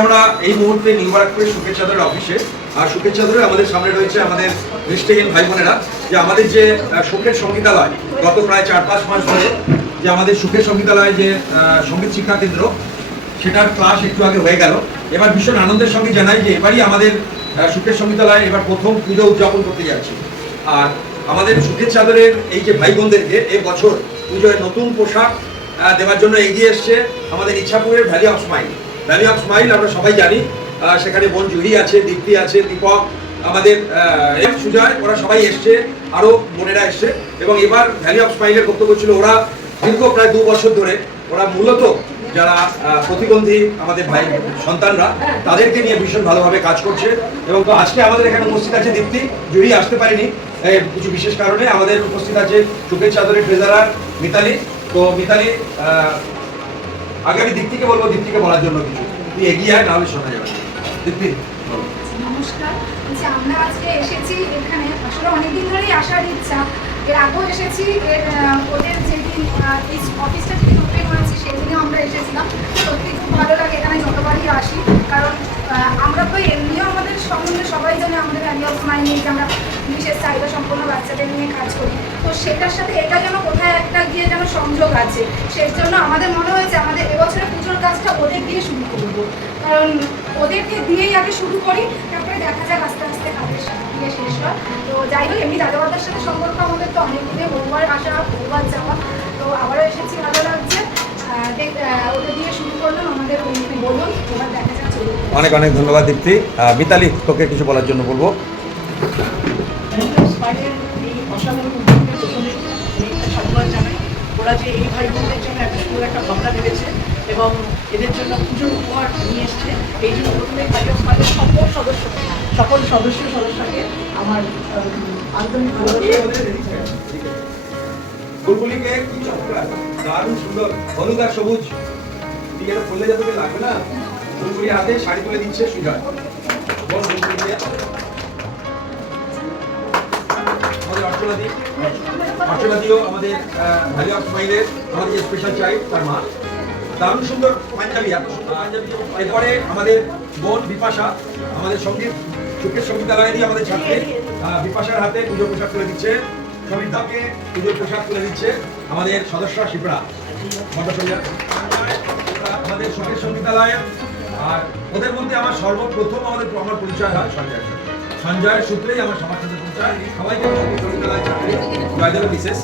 আমরা এই মুহূর্তে নিউ বারাকপুরের সুখের চাঁদের অফিসে আর সুখের চাঁদরে আমাদের সামনে রয়েছে আমাদের দৃষ্টিহীন ভাই বোনেরা যে আমাদের যে সুখের সঙ্গীতালয়, গত প্রায় চার পাঁচ মাস ধরে যে আমাদের সুখের সঙ্গীতালয় যে সংগীত শিক্ষা কেন্দ্র, সেটার ক্লাস একটু আগে হয়ে গেল। এবার ভীষণ আনন্দের সঙ্গে জানাই যে এবারই আমাদের সুখের সঙ্গীতালয় এবার প্রথম পুজো উদযাপন করতে যাচ্ছি। আর আমাদের সুখের চাদরের এই যে ভাই বোনদেরকে এই বছর পুজোয় নতুন পোশাক দেওয়ার জন্য এগিয়ে এসছে আমাদের ইচ্ছাপুরের valley of smile valley of smile, আমরা সবাই জানি সেখানে বোন জুহি আছে, দীপ্তি আছে, দীপক, আমাদের সুজয়, ওরা সবাই এসছে আরও বোনেরা এসছে, এবং এবার ভ্যালি অফ স্মাইলের বক্তব্য ছিল ওরা দীর্ঘ প্রায় দু বছর ধরে, ওরা মূলত যারা প্রতিবন্ধী আমাদের ভাই সন্তানরা, তাদেরকে নিয়ে ভীষণ ভালোভাবে কাজ করছে, এবং তো আজকে আমাদের এখানে উপস্থিত আছে দীপ্তি, জুহি আসতে পারেনি কিছু বিশেষ কারণে আমাদের উপস্থিত আছে সুখের চাদরের ট্রেজারার মিতালি। তো মিতালি আগে আমি দীপ্তিকে বলব, দীপ্তিকে বলার জন্য কিছু। তুই এগিয়ে আয়, নাহলে শোনা যাবে দীপ্তি নমস্কার। বলছি আমরা আজকে এসেছি এখানে। আসলে অনেকদিন ধরেই আসার ইচ্ছা। এর আগেও এসেছি, এর ওদের যেদিন এই অফিসটা যেদিন ওপেন হয়েছে, সেদিনও আমরা এসেছিলাম। সত্যি খুব ভালো লাগে এখানে যতবারই আসি। কারণ আমরা তো এমনিও আমাদের সম্বন্ধে সবাই জানে, আমাদের ভ্যালি অফ নিয়ে আমরা বিশেষ চাহিদা সম্পন্ন বাচ্চাদের নিয়ে কাজ করি। তো সেটার সাথে এটা যেন কোথায় একটা গিয়ে যেন সংযোগ আছে, সেই জন্য আমাদের মনে হয়েছে আমাদের এবছরে পুজোর কাজটা ওদের দিয়ে শুরু করব। কারণ ওদেরকে দিয়েই আগে শুরু করি, তারপরে দেখা যাক আস্তে আস্তে কাজের দিয়ে শেষ হয়। তো যাই হোক, এমনি দাদাবাদার সাথে সম্পর্ক আমাদের তো অনেক দিনে বহুবার আসা বহুবার যাওয়া, তো আবারও এসেছি ভালো লাগছে। ওদের দিয়ে শুরু করলাম আমাদের বলুন, এবার দেখা যাক অনেক অনেক ধন্যবাদ দীপ্তি। মিতালি, তোকে কিছু বলার জন্য বলব? অসাধারণ একটা সাধুবাদ জানাই ওরা যে এই ভাই বোনদের জন্য এত সুন্দর একটা ভাবনা ভেবেছে এবং এদের জন্য পুজোর উপহার নিয়ে এসছে এই জন্য প্রথমে ভাইও স্পাইনের সকল সদস্য সকল সদস্য সদস্যকে আমার আন্তরিক বুলবুলিকে কি চমৎকার দারুণ সুন্দর হলুদ আর সবুজ দিকে ফুললে যাতে লাগবে না বুলবুলি হাতে শাড়ি তুলে দিচ্ছে সুজয় বুলবুলিকে আমাদের ভ্যালি অফ আমাদের যে স্পেশাল চাইল্ড তার মা। দারুণ সুন্দর পাঞ্জাবি, এত সুন্দর এরপরে আমাদের বোন বিপাশা, আমাদের সংগীত সুখের সঙ্গীতালয়েরই আমাদের বিপাশার হাতে পুজো পোশাক তুলে দিচ্ছে পুজোর পোশাক তুলে দিচ্ছে আমাদের সদস্য শিবরা। আমাদের সুখের সঙ্গীতালয়, আর ওদের মধ্যে আমার সর্বপ্রথম আমাদের আমার পরিচয় হয় সঞ্জয়। সঞ্জয়ের সূত্রেই আমার পরিচয় সবাইকে বিশেষ